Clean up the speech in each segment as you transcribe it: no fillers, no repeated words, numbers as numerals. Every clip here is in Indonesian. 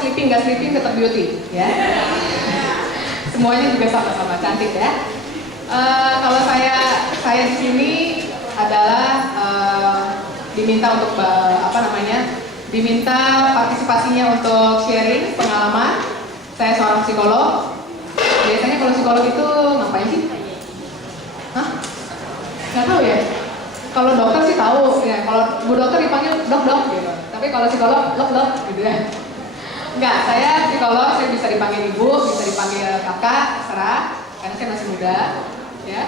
sleeping nggak sleeping tetap beauty, ya. Semuanya juga sama-sama cantik ya. Kalau saya di sini adalah diminta untuk diminta partisipasinya untuk sharing pengalaman. Saya seorang psikolog. Biasanya kalau psikolog itu ngapain sih? Hah? Nggak tahu ya? Kalau dokter sih tahu ya. Kalau bu dokter dipanggil dok gitu. Tapi kalau psikolog dok gitu ya. Enggak, saya psikolog, saya bisa dipanggil ibu, bisa dipanggil kakak, terserah. Karena saya masih muda, ya.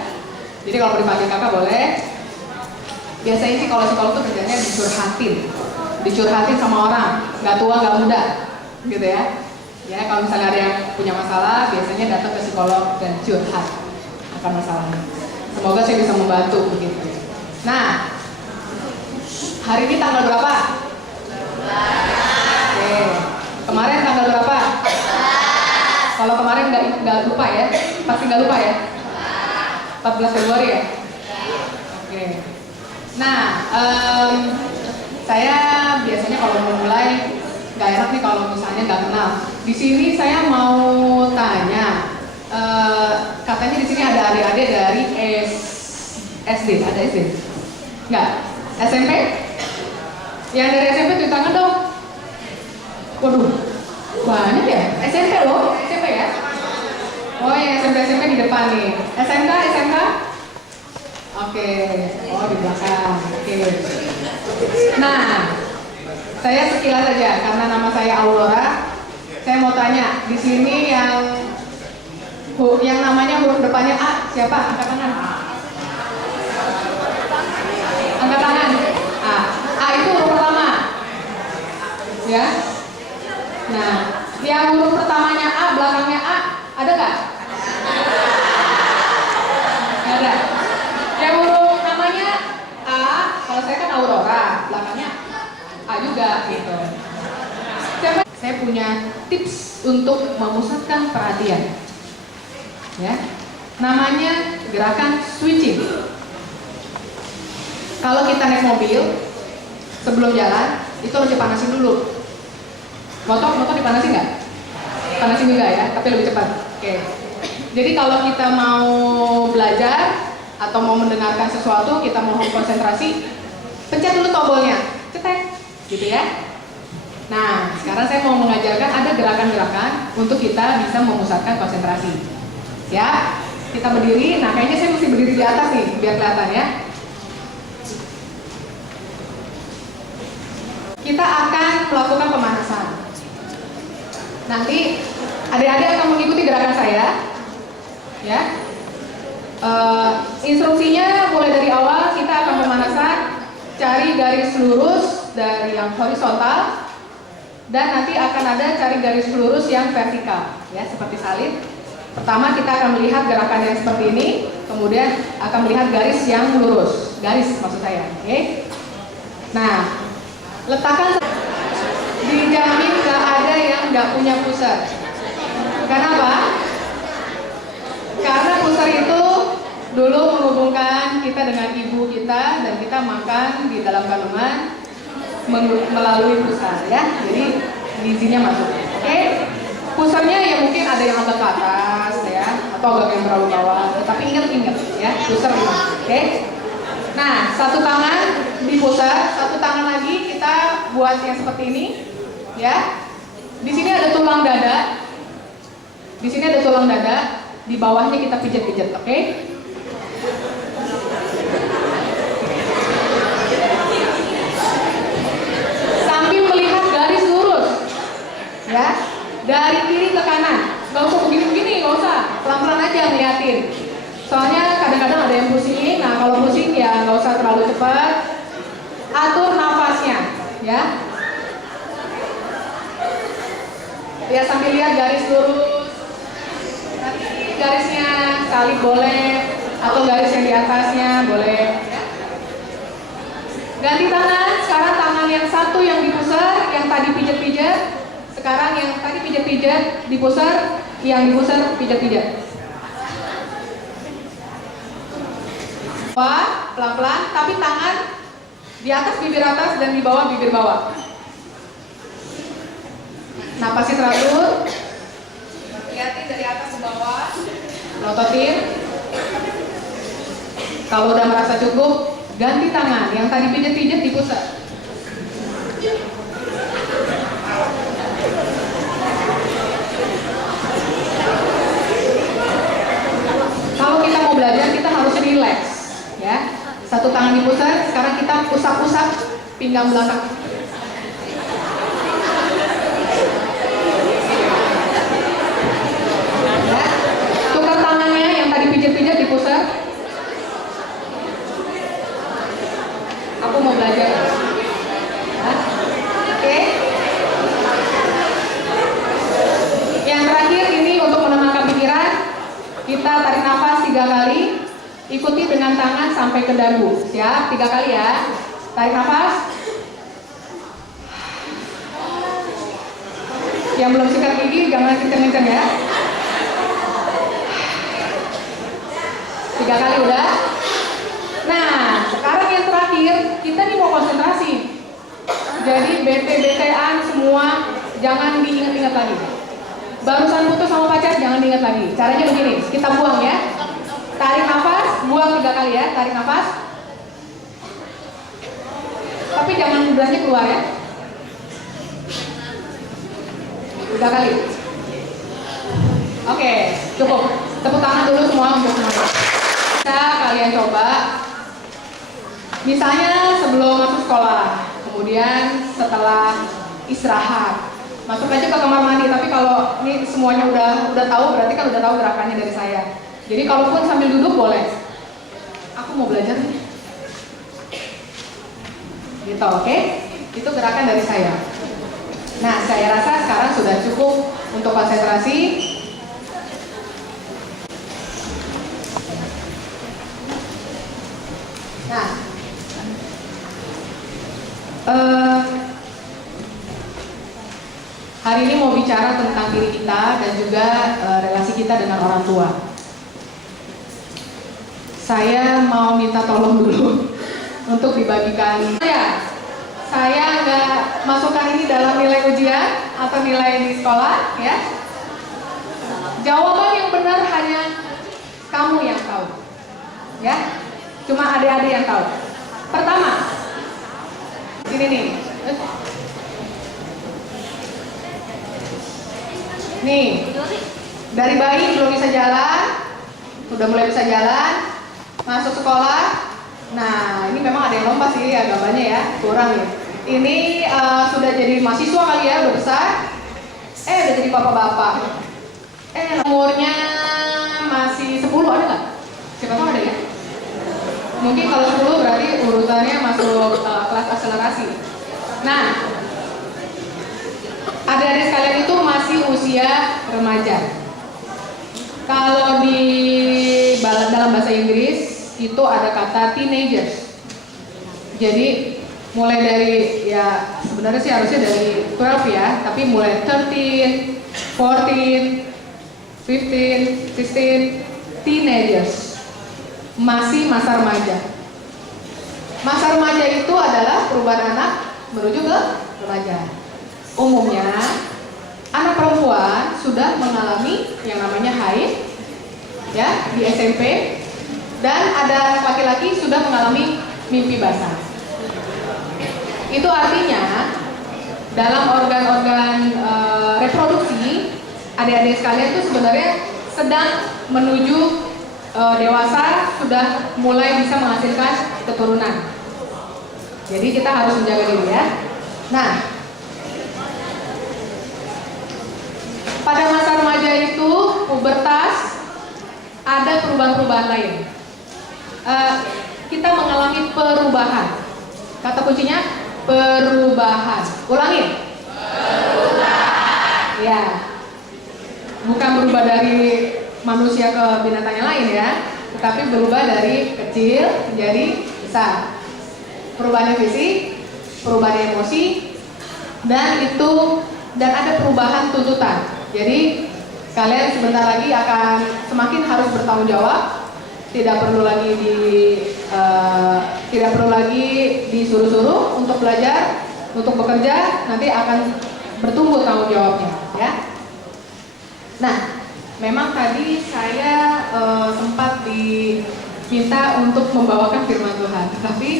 Jadi kalau mau dipanggil kakak boleh. Biasanya sih kalau psikolog tuh kerjanya dicurhatin sama orang, nggak tua nggak muda, gitu ya. Ya kalau misalnya ada yang punya masalah, biasanya datang ke psikolog dan curhat akan masalahnya. Semoga saya bisa membantu begitu. Nah, hari ini tanggal berapa? Oke. Kemarin tanggal berapa? Kalau kemarin nggak lupa ya, pasti nggak lupa ya. 14 Februari ya. Oke. Nah, saya biasanya kalau mau mulai nggak enak nih kalau misalnya nggak kenal. Di sini saya mau tanya, katanya di sini ada adik-adik dari SD, ada SD? Nggak? SMP? Yang dari SMP tuh tangan dong. Waduh, banyak ya? SMP loh, SMP ya? Oh ya, SMP di depan nih. SMK? Oke, oh di belakang. Oke. Nah, saya sekilas aja karena nama saya Aurora. Saya mau tanya, di sini yang namanya huruf depannya A, siapa? Angkat tangan. Angkat tangan. A itu huruf pertama. Ya. Nah, yang huruf pertamanya A, belakangnya A, ada nggak? Nggak ada. Yang huruf namanya A, kalau saya kan Aurora, belakangnya A juga gitu. Saya punya tips untuk memusatkan perhatian. Ya. Namanya gerakan switching. Kalau kita naik mobil, sebelum jalan, itu harus dipanasin dulu. Motor dipanasin nggak? Panasin juga ya, tapi lebih cepat. Oke. Jadi kalau kita mau belajar atau mau mendengarkan sesuatu, kita mau konsentrasi, pencet dulu tombolnya, cetek, gitu ya. Nah, sekarang saya mau mengajarkan ada gerakan-gerakan untuk kita bisa memusatkan konsentrasi. Ya, kita berdiri. Nah, kayaknya saya mesti berdiri di atas nih, biar kelihatan ya. Kita akan melakukan pemanasan. Nanti adik-adik akan mengikuti gerakan saya, ya. Instruksinya mulai dari awal kita akan pemanasan, cari garis lurus dari yang horizontal, dan nanti akan ada cari garis lurus yang vertikal, ya, seperti salib. Pertama kita akan melihat gerakan yang seperti ini, kemudian akan melihat garis yang lurus, garis maksud saya, oke? Nah, letakkan. Dijamin gak ada yang gak punya pusar. Kenapa? Karena pusar itu dulu menghubungkan kita dengan ibu kita dan kita makan di dalam kandungan melalui pusar ya. Jadi gizinya masuk. Oke? Pusarnya ya mungkin ada yang agak ke atas ya, atau agak yang terlalu bawah. Tetapi ingat ya, pusar ini. Oke? Nah, satu tangan di pusar, satu tangan lagi kita buat yang seperti ini. Ya, di sini ada tulang dada, di bawahnya kita pijat-pijat, oke? Sambil melihat garis lurus, ya, dari kiri ke kanan, nggak usah begini-begini, nggak usah, pelan-pelan aja ngeliatin. Soalnya kadang-kadang ada yang pusing, nah kalau pusing ya nggak usah terlalu cepat, atur nafasnya, ya. Ya sambil lihat garis lurus, nanti garisnya salib boleh, atau garis yang di atasnya boleh. Ganti tangan, sekarang tangan yang satu yang dipusar, yang tadi pijat-pijat, sekarang yang tadi pijat-pijat dipusar, yang dipusar pijat-pijat. Pelan-pelan, tapi tangan di atas bibir atas dan di bawah bibir bawah. Napasnya teratur. Lihatin dari atas ke bawah. Melototin. Kalau udah merasa cukup, ganti tangan. Yang tadi pijat-pijat dipusat. Kalau kita mau belajar, kita harus relax, ya. Satu tangan dipusat. Sekarang kita usap-usap pinggang belakang. Ya. Tukar tangannya, yang tadi pijat-pijat dipusat. Aku mau belajar. Ya. Oke. Yang terakhir ini untuk menenangkan pikiran. Kita tarik nafas 3 kali. Ikuti dengan tangan sampai ke dagu. Siap? 3 kali ya. Tarik nafas. Yang belum sikat gigi jangan kenceng-kenceng ya. 3 kali udah. Nah, sekarang yang terakhir, kita nih mau konsentrasi. Jadi BT-BT-an semua jangan diingat-ingat lagi. Barusan putus sama pacar jangan diingat lagi. Caranya begini, kita buang ya. Tarik nafas, buang 3 kali ya. Tarik nafas. Tapi jangan udahnya keluar ya. 3 kali. Oke, cukup. Tepuk tangan dulu semua untuk semuanya. Bisa kalian coba. Misalnya sebelum masuk sekolah, kemudian setelah istirahat, masuk aja ke kamar mandi. Tapi kalau ini semuanya udah tahu, berarti kan udah tahu gerakannya dari saya. Jadi kalaupun sambil duduk boleh. Aku mau belajar nih. Gitu, oke? Itu gerakan dari saya. Nah, saya rasa sekarang sudah cukup untuk konsentrasi. Nah, hari ini mau bicara tentang diri kita dan juga relasi kita dengan orang tua. Saya mau minta tolong dulu untuk dibagikan. Saya nggak masukkan ini dalam nilai ujian atau nilai di sekolah, ya. Jawaban yang benar hanya kamu yang tahu, ya. Cuma adik-adik yang tahu. Pertama, ini nih. Nih, dari bayi belum bisa jalan, udah mulai bisa jalan, masuk sekolah. Nah, ini memang ada yang lompat sih ya gambarnya ya, kurang ya. Ini sudah jadi mahasiswa kali ya, udah besar. Udah jadi bapak-bapak. Umurnya masih 10, ada nggak? Siapa tahu ada ya? Mungkin kalau 10 berarti urutannya masuk kelas akselerasi. Nah, adik-adik sekalian itu masih usia remaja. Kalau di dalam bahasa Inggris itu ada kata teenagers. Jadi mulai dari, ya sebenarnya sih harusnya dari 12 ya, tapi mulai 13, 14, 15, 16, teenagers. Masih masa remaja. Masa remaja itu adalah perubahan anak menuju ke remaja. Umumnya anak perempuan sudah mengalami yang namanya haid ya di SMP, dan ada anak laki-laki sudah mengalami mimpi basah. Itu artinya dalam organ-organ reproduksi adik-adik sekalian itu sebenarnya sedang menuju dewasa, sudah mulai bisa menghasilkan keturunan. Jadi kita harus menjaga diri ya. Nah, pada masa remaja itu pubertas, ada perubahan-perubahan lain. Kita mengalami perubahan. Kata kuncinya perubahan. Ulangin. Perubahan. Ya. Bukan berubah dari manusia ke binatang yang lain ya, tetapi berubah dari kecil menjadi besar. Perubahan fisik, perubahan emosi, dan ada perubahan tuntutan. Jadi kalian sebentar lagi akan semakin harus bertanggung jawab. Tidak perlu lagi disuruh-suruh untuk belajar, untuk bekerja, nanti akan bertumbuh tanggung jawabnya. memang tadi saya sempat diminta untuk membawakan firman Tuhan, tetapi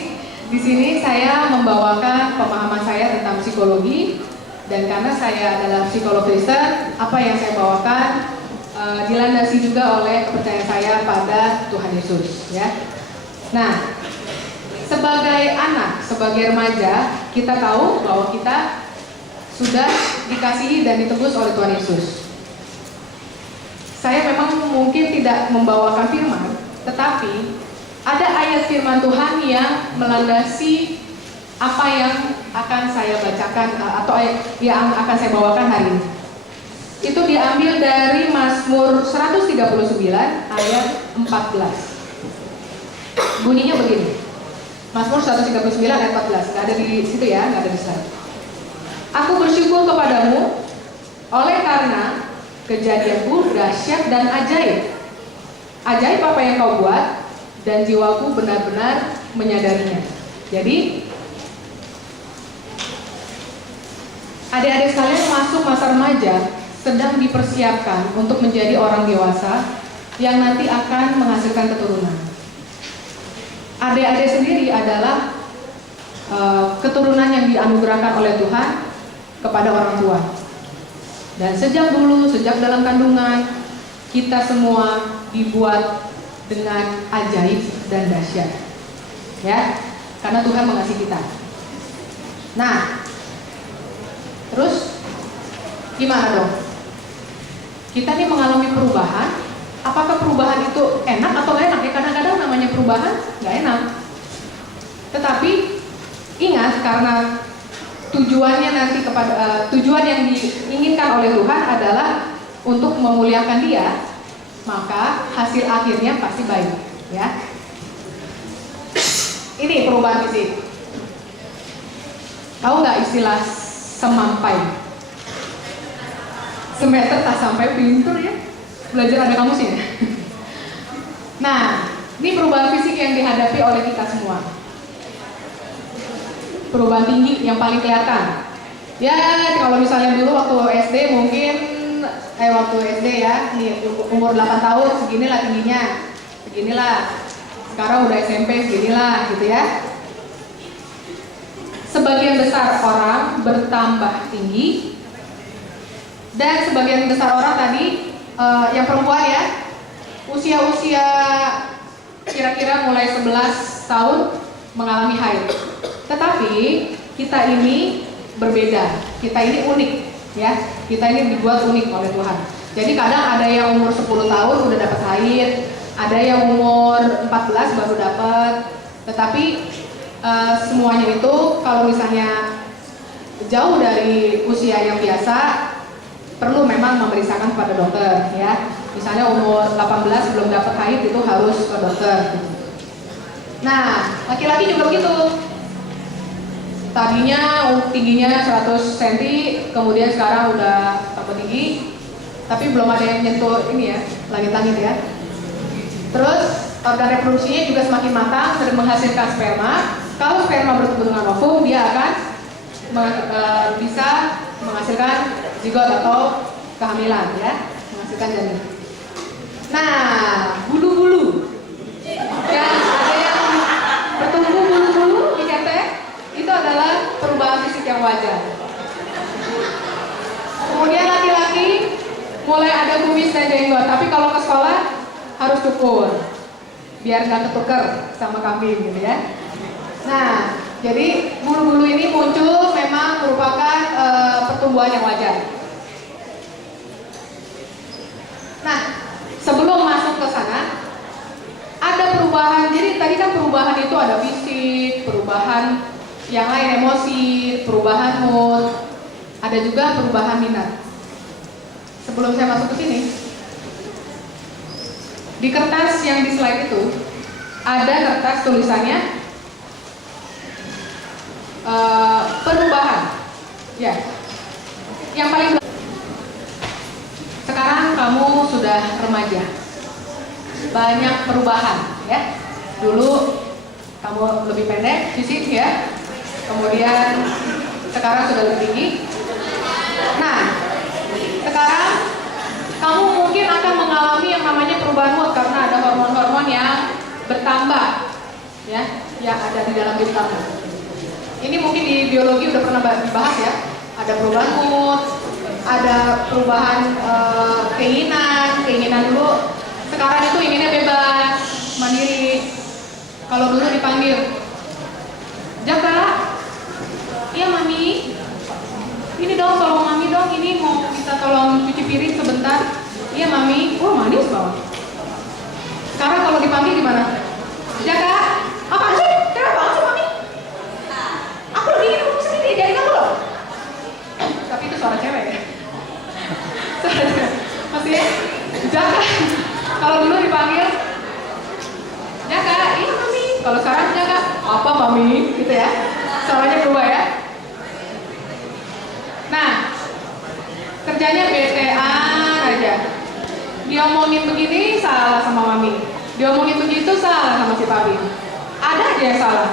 di sini saya membawakan pemahaman saya tentang psikologi, dan karena saya adalah psikolog Kristen, apa yang saya bawakan dilandasi juga oleh kepercayaan saya pada Tuhan Yesus, ya. Nah, sebagai anak, sebagai remaja, kita tahu bahwa kita sudah dikasihi dan ditebus oleh Tuhan Yesus. Saya memang mungkin tidak membawakan firman, tetapi ada ayat firman Tuhan yang melandasi apa yang akan saya bacakan atau yang akan saya bawakan hari ini. Itu diambil dari Mazmur 139 ayat 14. Bunyinya begini. Mazmur 139 ayat 14. Nggak ada di situ ya, nggak ada di slide. Aku bersyukur kepadamu oleh karena kejadianmu dahsyat dan ajaib. Ajaib apa yang kau buat, dan jiwaku benar-benar menyadarinya. Jadi, adik-adik sekalian masuk masa remaja sedang dipersiapkan untuk menjadi orang dewasa yang nanti akan menghasilkan keturunan. Adik-adik sendiri adalah keturunan yang dianugerahkan oleh Tuhan kepada orang tua. Dan sejak dulu, sejak dalam kandungan, kita semua dibuat dengan ajaib dan dahsyat, ya, karena Tuhan mengasihi kita. Nah, terus gimana dong? Kita nih mengalami perubahan. Apakah perubahan itu enak atau gak enak? Ya kadang-kadang namanya perubahan gak enak. Tetapi ingat, karena tujuannya nanti tujuan yang diinginkan oleh Tuhan adalah untuk memuliakan Dia, maka hasil akhirnya pasti baik, ya. Ini perubahan fisik. Tahu nggak istilah semampai? Semeter tak sampai, pintur ya. Belajar ada kamusnya. Nah, ini perubahan fisik yang dihadapi oleh kita semua. Perubahan tinggi yang paling kelihatan. Ya, kalau misalnya dulu waktu SD mungkin waktu SD ya, nih umur 8 tahun seginilah tingginya. Seginilah. Sekarang udah SMP seginilah gitu ya. Sebagian besar orang bertambah tinggi, dan sebagian besar orang tadi yang perempuan ya, usia-usia kira-kira mulai 11 tahun mengalami haid. Tetapi kita ini berbeda, kita ini unik ya, kita ini dibuat unik oleh Tuhan. Jadi kadang ada yang umur 10 tahun udah dapat haid, ada yang umur 14 baru dapat. Tetapi semuanya itu kalau misalnya jauh dari usia yang biasa, perlu memang memeriksakan kepada dokter ya. Misalnya umur 18 belum dapat haid, itu harus ke dokter. Nah, laki-laki juga begitu. Tadinya tingginya 100 cm, kemudian sekarang udah tambah tinggi, tapi belum ada yang nyentuh ini ya, langit-langit ya. Terus organ reproduksinya juga semakin matang, sering menghasilkan sperma. Kalau sperma bertemu dengan ovum, dia akan bisa menghasilkan zigot atau kehamilan ya, menghasilkan janin. Nah, bulu-bulu yang ada yang bertumbuh bulu-bulu di ketek, itu adalah perubahan fisik yang wajar. Kemudian laki-laki mulai ada kumis dan jenggot, tapi kalau ke sekolah harus cukur biar nggak ketuker sama kambing gitu ya. Nah, jadi bulu-bulu ini muncul memang merupakan pertumbuhan yang wajar. Nah, sebelum masuk ke sana, ada perubahan. Jadi tadi kan perubahan itu ada fisik, perubahan yang lain emosi, perubahan mood, ada juga perubahan minat. Sebelum saya masuk ke sini, di kertas yang di slide itu ada kertas tulisannya perubahan. Ya, yang paling sekarang kamu sudah remaja, banyak perubahan ya. Dulu kamu lebih pendek fisik ya, kemudian sekarang sudah lebih tinggi. Nah, sekarang kamu mungkin akan yang ada di dalam diri kamu. Ini mungkin di biologi udah pernah dibahas ya. Ada perubahan mood, ada perubahan keinginan dulu. Sekarang itu inginnya bebas, mandiri. Kalau dulu dipanggil, Jaka, iya mami, ini dong tolong mami dong, ini mau minta tolong cuci piring sebentar. Iya mami, oh manis banget. Sekarang kalau dipanggil gimana? Jaka, apa sih? Kenapa banget sih mami? Aku lagi ingin ngomong sendiri, jadi kamu loh. Tapi itu suara cewek ya. Suara cewek. Maksudnya, Jaka. Kalau dulu dipanggil, Jaka, iya mami. Kalau sekarang Jaka, apa mami? Gitu ya. Suaranya berubah ya. Nah, kerjanya BTA aja. Diomongin begini salah sama mami. Diomongin begitu salah sama si papi. Ada aja yang salah.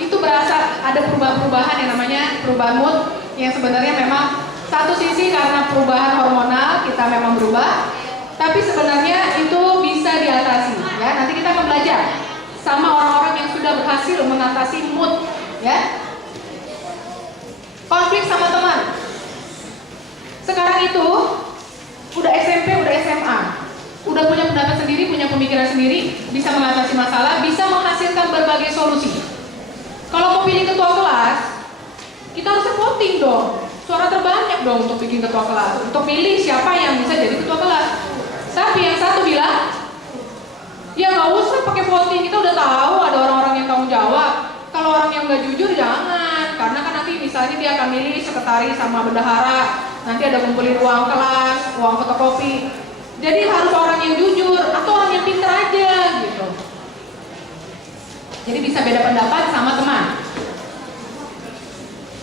Itu berasa ada perubahan-perubahan yang namanya perubahan mood yang sebenarnya memang satu sisi karena perubahan hormonal kita memang berubah, tapi sebenarnya itu bisa diatasi ya. Nanti kita akan belajar sama orang-orang yang sudah berhasil mengatasi mood ya. Konflik sama teman. Sekarang itu udah SMP, udah SMA, udah punya pendapat sendiri, punya pemikiran sendiri, bisa mengatasi masalah, bisa menghasilkan berbagai solusi. Kalau mau pilih ketua kelas, kita harus voting dong. Suara terbanyak dong untuk bikin ketua kelas, untuk pilih siapa yang bisa jadi ketua kelas. Tapi yang satu bilang, ya nggak usah pakai voting, kita udah tahu ada orang-orang yang tanggung jawab. Kalau orang yang nggak jujur jangan, karena kan nanti misalnya dia akan milih sekretaris sama bendahara, nanti ada kumpulin uang kelas, uang fotokopi. Jadi harus orang yang jujur atau orang yang pintar aja gitu. Jadi bisa beda pendapat sama teman.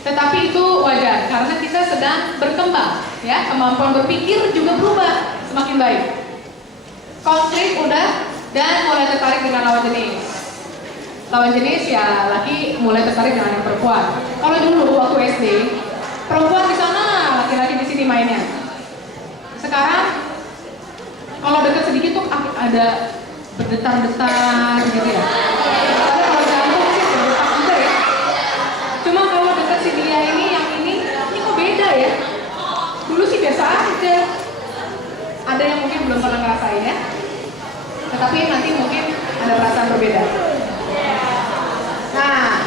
Tetapi itu wajar karena kita sedang berkembang, ya, kemampuan berpikir juga berubah semakin baik. Konflik udah dan mulai tertarik dengan lawan jenis. Lawan jenis ya laki mulai tertarik dengan yang perempuan. Kalau dulu waktu SD, perempuan di sana, laki-laki di sini mainnya. Sekarang kalau dekat sedikit tuh ada berdetar-detar gitu ya. Kalau jantung sih berdetak juga ya. Cuma kalau dekat si dia ini, yang ini kok beda ya. Dulu sih biasa aja. Ada yang mungkin belum pernah ngerasain ya. Tetapi nanti mungkin ada perasaan berbeda. Nah,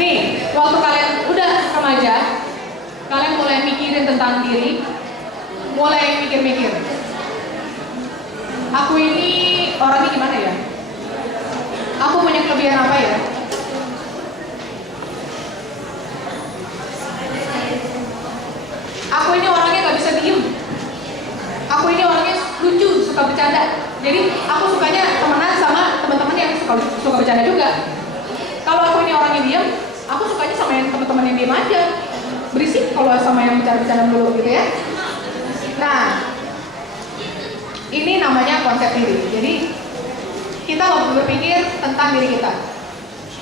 nih, waktu kalian udah remaja, kalian mulai mikirin tentang diri, mulai mikir-mikir. Aku ini orangnya gimana ya? Aku punya kelebihan apa ya? Aku ini orangnya gak bisa diem. Aku ini orangnya lucu, suka bercanda. Jadi aku sukanya temenan sama teman-teman yang suka bercanda juga. Kalau aku ini orangnya diem, aku sukanya sama yang teman-teman yang diem aja. Berisik kalau sama yang bercanda dulu gitu ya. Nah, ini namanya konsep diri. Jadi kita waktu berpikir tentang diri kita.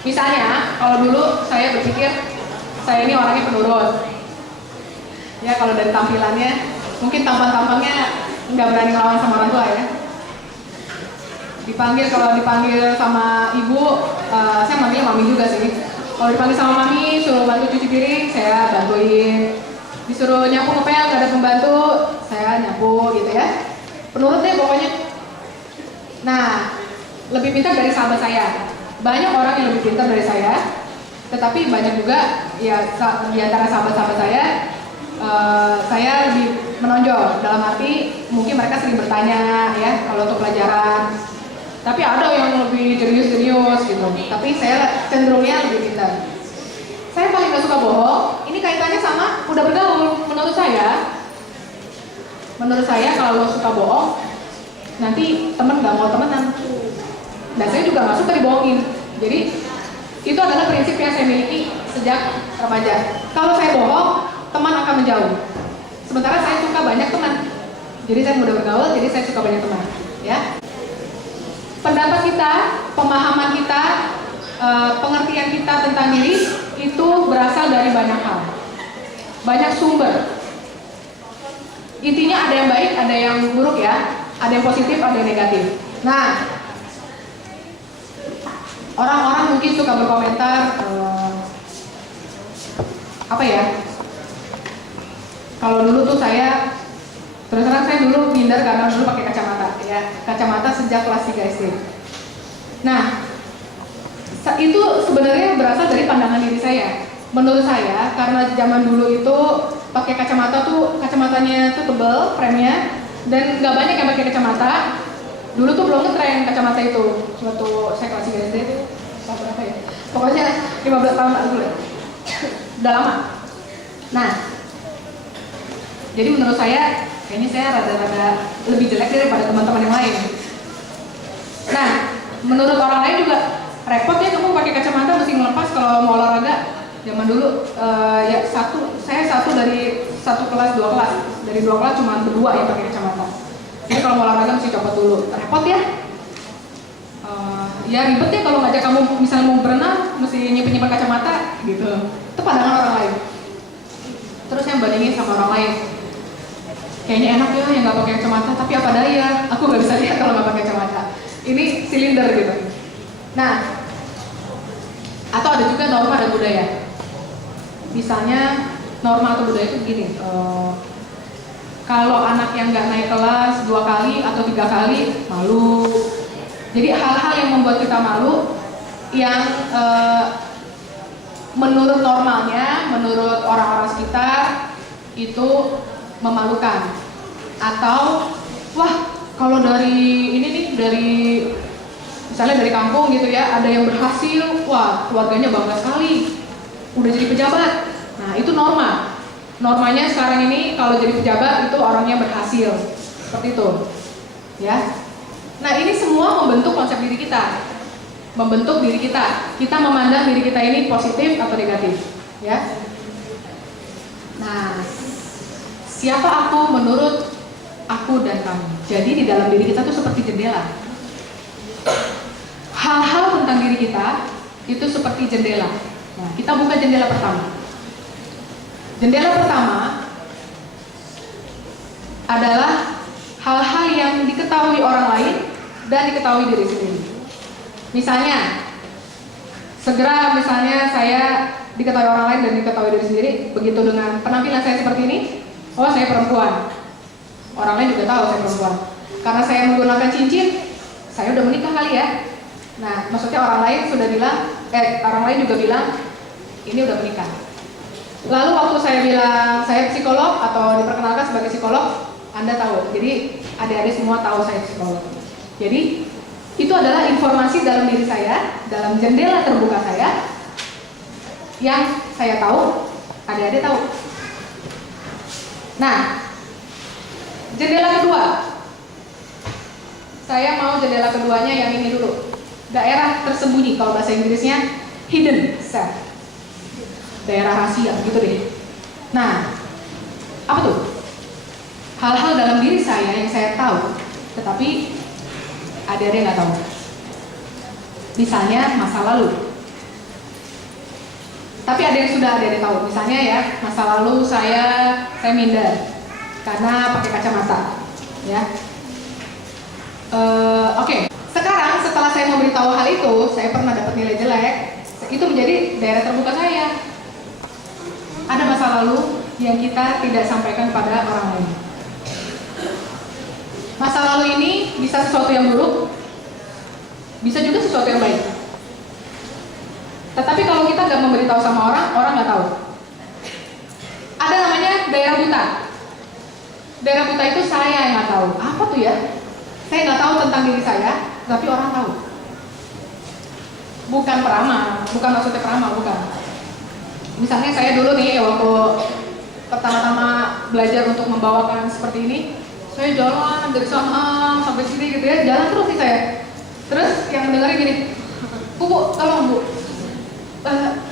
Misalnya, kalau dulu saya berpikir saya ini orangnya penurut. Ya kalau dari tampilannya, mungkin tampang-tampangnya nggak berani ngelawan sama orang tua ya. Kalau dipanggil sama ibu, saya manggilnya mami juga sih. Kalau dipanggil sama mami, suruh bantu cuci piring, saya bantuin. Disuruh nyapu ngepel, nggak ada pembantu, saya nyapu gitu ya. Penurut deh pokoknya. Nah, lebih pintar dari sahabat saya. Banyak orang yang lebih pintar dari saya, tetapi banyak juga ya di antara sahabat-sahabat saya lebih menonjol. Dalam arti mungkin mereka sering bertanya ya kalau untuk pelajaran. Tapi ada yang lebih jenius gitu. Tapi saya cenderungnya lebih pintar. Saya paling gak suka bohong. Ini kaitannya sama udah bergaul. Menurut saya kalau lo suka bohong, nanti temen gak mau temenan. Dan saya juga gak suka dibohongin. Jadi itu adalah prinsip yang saya miliki sejak remaja. Kalau saya bohong, teman akan menjauh. Sementara saya suka banyak teman. Jadi saya mudah bergaul, jadi saya suka banyak teman. Ya. Pendapat kita, pemahaman kita, pengertian kita tentang diri itu berasal dari banyak hal. Banyak sumber. Intinya ada yang baik, ada yang buruk ya. Ada yang positif, ada yang negatif. Nah, orang-orang mungkin suka berkomentar, apa ya? Kalau dulu tuh saya, terus terang saya dulu minder karena dulu pakai kacamata, ya, kacamata sejak kelas 3 SD. Nah, itu sebenarnya berasal dari pandangan diri saya. Menurut saya, karena zaman dulu itu pakai kacamata tuh, kacamatanya tuh tebel frame-nya, dan nggak banyak yang pakai kacamata. Dulu tuh belum ngetren kacamata itu. Waktu saya kelas 3 SD itu, berapa ya? Pokoknya 15 tahun lalu lah. Udah lama. Nah, jadi menurut saya, kayaknya saya rada-rada lebih jelek daripada teman-teman yang lain. Nah, menurut orang lain juga repot ya kamu pakai kacamata mesti ngelepas kalau mau olahraga. Zaman dulu ya saya satu dari satu kelas, dua kelas, dari dua kelas cuma berdua yang pakai kacamata. Jadi kalau mau olahraga mesti copot dulu. Repot ya. Ya ribet ya kalau ngajak kamu misalnya mau berenang mesti nyimpen kacamata gitu. Itu pandangan orang lain. Terus yang bandingin sama orang lain. Kayaknya enak ya yang nggak pakai kacamata, tapi apa daya? Aku nggak bisa lihat kalau nggak pakai kacamata. Ini silinder gitu. Nah, atau ada juga norma dan budaya. Misalnya norma atau budaya itu begini. Kalau anak yang nggak naik kelas 2 kali atau 3 kali malu. Jadi hal-hal yang membuat kita malu yang menurut normalnya, menurut orang-orang sekitar itu memalukan. Atau wah kalau dari ini nih, dari misalnya dari kampung gitu ya, ada yang berhasil, wah keluarganya bangga sekali, udah jadi pejabat. Nah itu norma. Normanya sekarang ini kalau jadi pejabat itu orangnya berhasil, seperti itu, ya. Nah ini semua membentuk konsep diri kita, membentuk diri kita. Kita memandang diri kita ini positif atau negatif, ya. Nah, siapa aku menurut aku dan kamu. Jadi di dalam diri kita tuh seperti jendela. Hal-hal tentang diri kita itu seperti jendela. Nah, kita buka jendela pertama. Jendela pertama adalah hal-hal yang diketahui orang lain dan diketahui diri sendiri. Misalnya, misalnya saya diketahui orang lain dan diketahui diri sendiri, begitu dengan penampilan saya seperti ini, oh saya perempuan. Orang lain juga tahu saya perempuan. Karena saya menggunakan cincin, saya udah menikah kali ya. Nah, maksudnya orang lain orang lain juga bilang, ini udah menikah. Lalu waktu saya bilang saya psikolog atau diperkenalkan sebagai psikolog, Anda tahu. Jadi adik-adik semua tahu saya psikolog. Jadi itu adalah informasi dalam diri saya, dalam jendela terbuka saya, yang saya tahu, adik-adik tahu. Nah, jendela kedua, saya mau jendela keduanya yang ini dulu. Daerah tersembunyi, kalau bahasa Inggrisnya hidden self. Daerah rahasia, gitu deh. Nah, apa tuh? Hal-hal dalam diri saya yang saya tahu, tetapi adik-adik nggak tahu. Misalnya masa lalu. Tapi ada yang sudah adik-adik tahu. Misalnya ya, masa lalu saya minder karena pakai kacamata, ya. Oke. Sekarang setelah saya memberitahu hal itu, saya pernah dapat nilai jelek. Itu menjadi daerah terbuka saya. Ada masa lalu yang kita tidak sampaikan pada orang lain. Masa lalu ini bisa sesuatu yang buruk, bisa juga sesuatu yang baik. Tetapi kalau kita nggak memberitahu sama orang, orang nggak tahu. Ada namanya daerah buta. Daerah buta itu saya yang nggak tahu. Apa tuh ya? Saya nggak tahu tentang diri saya, tapi orang tahu. Bukan peramal, bukan maksudnya peramal, bukan. Misalnya saya dulu nih waktu pertama-tama belajar untuk membawakan seperti ini, saya jalan dari sana sampai sini gitu ya, jalan terus nih saya. Terus yang dengerin gini, Bu, tolong Bu,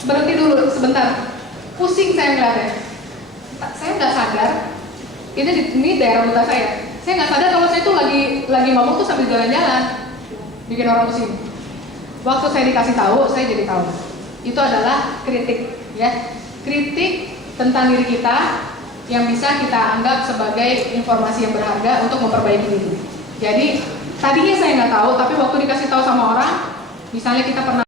berhenti dulu sebentar. Pusing saya ngeliatnya. Saya nggak sadar, ini daerah buta saya. Saya nggak sadar kalau saya tuh lagi ngomong tuh sambil jalan-jalan, bikin orang pusing. Waktu saya dikasih tahu, saya jadi tahu. Itu adalah kritik. Ya, kritik tentang diri kita yang bisa kita anggap sebagai informasi yang berharga untuk memperbaiki diri. Jadi tadinya saya nggak tahu, tapi waktu dikasih tahu sama orang, misalnya kita pernah